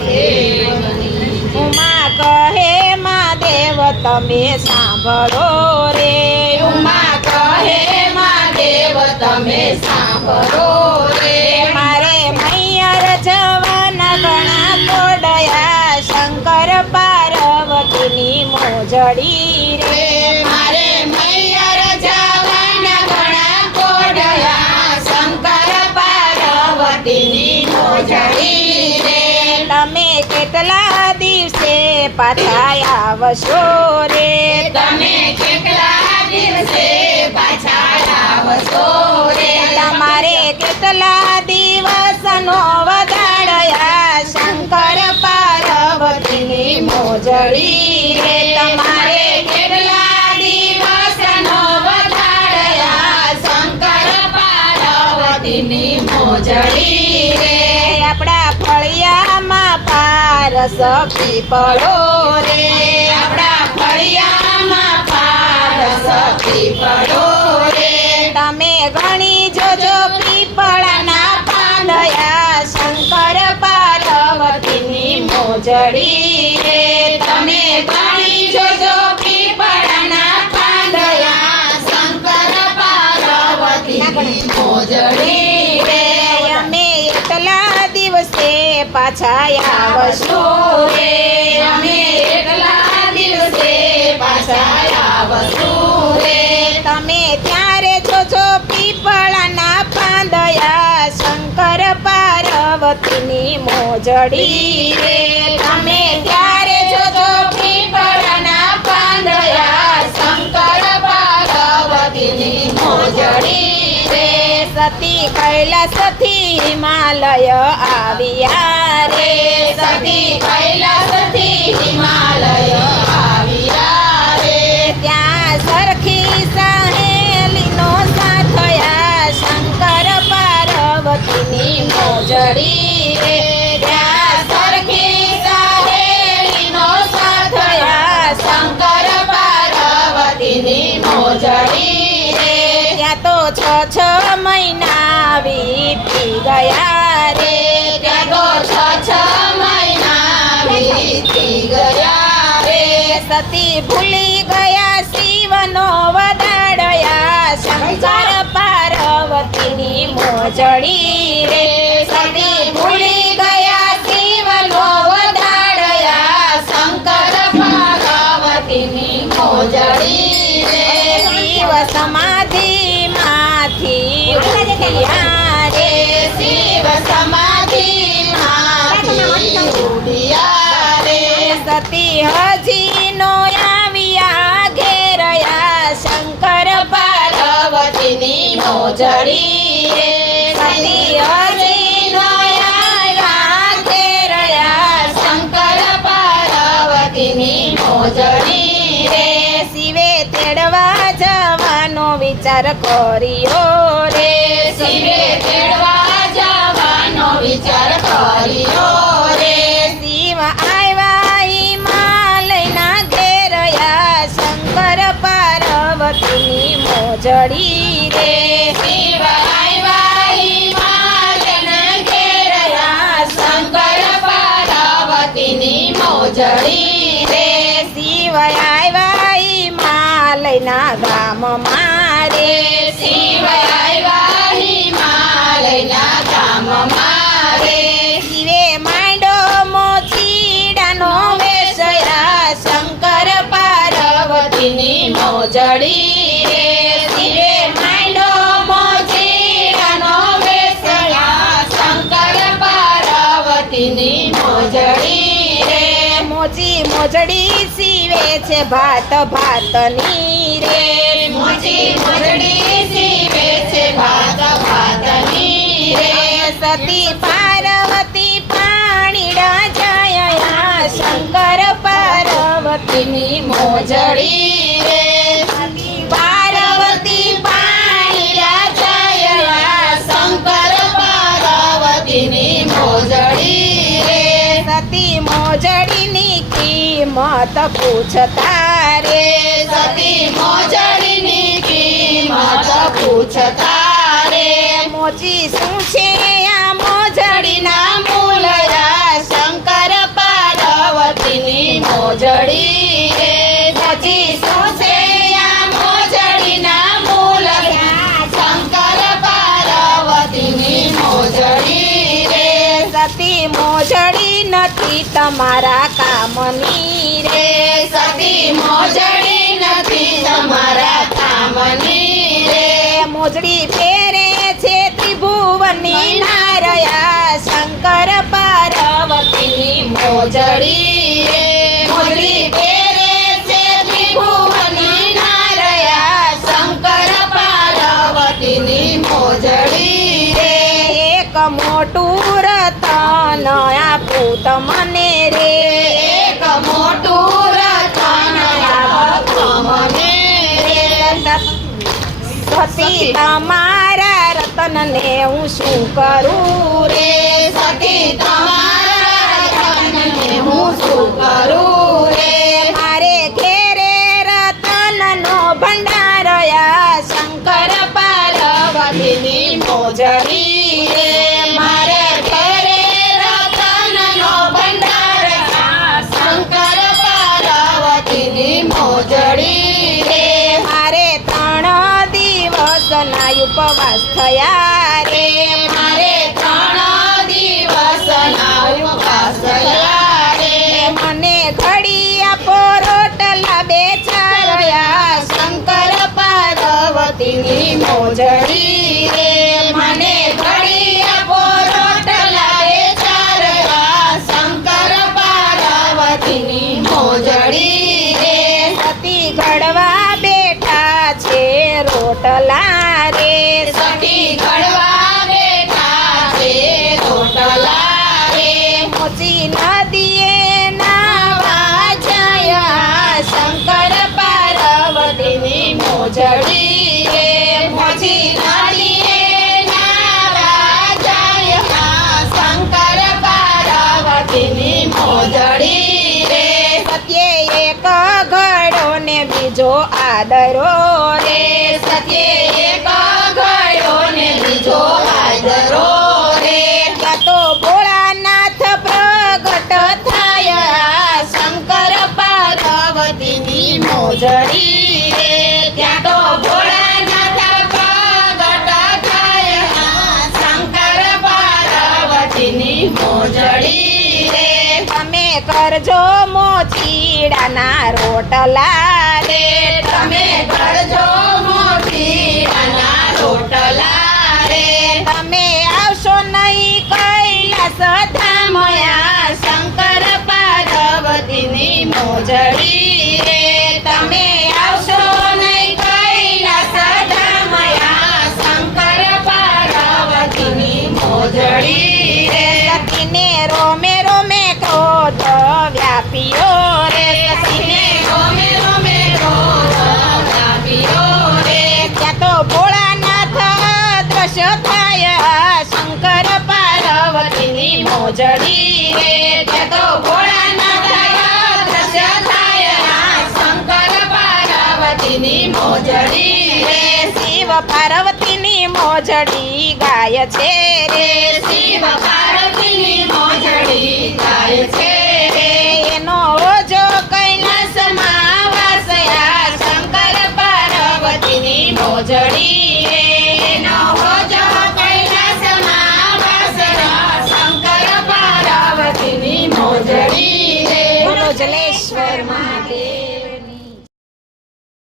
મહાદેવની ઉમા કહે મહાદેવ તમે સાંભળો રે ઉમા કહે મહાદેવ તમે સાંભળો રે મારે મૈયર જવાના ઘણા કોડયા શંકર પાર્વતીની મોજડી રે મારે મૈયર જવાના ઘણા કોડયા શંકર પાર્વતીની મોજડી રે તમે કેટલા દિવસે પાછા આવશો રે તમે કેટલા દિવસે પાછા આવશો રે તમારે કેટલા દિવસનો વધાડયા શંકર પાર્વતીની મોજડી રે તમારે કેટલા દિવસનો વધાડયા શંકર પાર્વતીની મોજડી રે આપણા ફળિયામાં પારસ પીપળો રે આપણા ફળિયામાં પારસ પીપળો રે તમે ઘણી જોજો પીપળાના પાંદયા શંકર પાર્વતીની મોજડી રે તમે ઘણી જોજો પીપળાના પાંદયા શંકર પાર્વતીની મોજડી રે અમે એટલા દિવસે પાછા આવશું રે અમે એટલા દિવસે પાછા આવશું રે તમે ત્યારે જોજો પીપળાના પાંદયા શંકર પાર્વતીની મોજડી રે તમે ત્યારે જોજો પીપળાના પાંદયા શંકર પાર્વતીની મોજડી રે સતી કૈલાસથી હિમાલય આવ્યા રે સતી કૈલાસથી હિમાલય આવ્યા રે ત્યાં સરખી સહેલીનો સાથયા શંકર પાર્વતીની મોજડી રે ત્યાં સરખી સહેલીનો સાથયા શંકર પાર્વતીની મોજડી રે ત્યાં તો છ મહિના વીતી ગયા રે ત્યાં તો છ મહિના વીતી ગયા રે સતી ભૂલી ગયા શિવનો વધાડયા શંકર પાર્વતીની મોજડી રે સતી ભૂલી ગયા શિવનો વધાડયા શંકર પાર્વતીની મોજડી રે શિવ સમાધિમાંથી ઉઠ્યા રે શિવ સમાધિમાંથી ઉડ્યા રે સતી હજી નો આવ્યા ઘેરયા શંકર પાર્વતીની મોજડી રે સતી હજી નો આવ્યા ઘેરયા શંકર પાર્વતીની મોજડી રે શિવે તેડવા જવાનો વિચાર કર્યો રે શિવે તેડવા જવાનો વિચાર કર્યો રે શિવ આવ્યા હિમાલયના ઘેરયા શંકર પાર્વતીની મોજડી રે શિવ આવ્યા હિમાલયના ઘેરયા શંકર પાર્વતીની મોજડી રે શિવ આવ્યા હિમાલયના ગામમાં રે શિવ આવ્યા હિમાલયના ગામમાં રે શિવે માંડો મોચીડાનો વેશયા શંકર પાર્વતીની મોજડી રે શિવે માંડો મોજીરાનો વેસયા શંકર પાર્વતીની મોજડી રે મોચી મોજડી શિવે છે ભાત ભાતની રે મોજી મોજડી શિવે છે ભાત ભાતની રે સતી પાર્વતી પાણીડા જયા શંકર પાર્વતીની મોજડી રે પાર્વતી પાણી રાજાયા શંકર પાર્વતીની મોજડી રે સતી મોજડીની કિંમત પૂછતા રે સતી મોજડીની કિંમત પૂછતા રે મોચી શું છે આ મોજડીના મૂલયા શંકર મોજડી નથી તમારા કામની રે. સતી મોજડી નથી તમારા કામની રે. મોજડી પહેરે છે ત્રિભુવનની નારયા શંકર પાર્વતીની મોજડી રે મોજડી પહેરે છે ત્રિભુવનની નારયા શંકર પાર્વતીની મોજડી રે. એક મોટું રતન આપું તમને રે. એક મોટું રતન આપો મને રે. સતી તમારા રતનને હું શું કરું રે. સતી તમારા રતનને હું શું કરું રે. મારે ઘેરે રતનનો ભંડારયા શંકર પાર્વતીની મોજડી રે. મારે ઘરે રતનનો ભંડાર શંકર પાર્વતીની મોજડી રે. મારે 3 દિવસના ઉપવાસ થયા રે. મારે 3 દિવસના ઉપવાસ થયા રે. મને ઘડી આપો રોટલા 2-4 શંકર પાર્વતીની મોજડી રે. મને ઘડી આપો રોટલા 2-4 શંકર પાર્વતીની મોજડી રે. સતી ઘડવા બેઠા છે રોટલા રે. સતી ઘડવા બેઠા છે રોટલા રે. મોચી નદીએ નાવા જયા શંકર પાર્વતીની મોજડી રે. મોજી નદીએ નાવા જયા શંકર પાર્વતીની મોજડી રે. સત્યે એક ઘડો ને બીજો આદરો રે. સત્યે એક ગળ્યો ને બીજો આદરો રે. ત્યાં તો ભોળાનાથ પ્રગટ થયા શંકર પાર્વતીની મોજડી રે. ત્યાં તો ભોળાનાથ પ્રગટ થયા શંકર પાર્વતીની મોજડી રે. તમે કરજો મોચીડાના રોટલા રે. તમે કરજો મોતીડાના રોટલા રે. તમે આવશો નહીં કૈલાસ ધામયા શંકર પાર્વતીની મોજડી રે. તમે આવશો નહીં કૈલાસ ધામયા શંકર પાર્વતીની મોજડી રે. સતીને રોમે રોમે ક્રોધ વ્યાપ્યો રે. સતીને રોમે રોમે ક્રોધ વ્યાપ્યો રે. ત્યાં તો ભોળાનાથ દ્રશ્ય થાય શંકર પાર્વતીની મોજડી રે. ત્યાં તો ભોળાનાથ દ્રશ્ય થાય શંકર પાર્વતીની મોજડી રે. શિવ પાર્વતીની મોજડી ગાય છે રે. શિવ પાર્વતીની મોજડી ગાય છે રે. એનો ઓજો કૈલાસમાં વાસયા શંકર પાર્વતીની મોજડી રે. એનો હોજો કૈલાસમાં વાસયા શંકર પાર્વતીની મોજડી રે. બોલો જલેશ્વર મહાદેવ.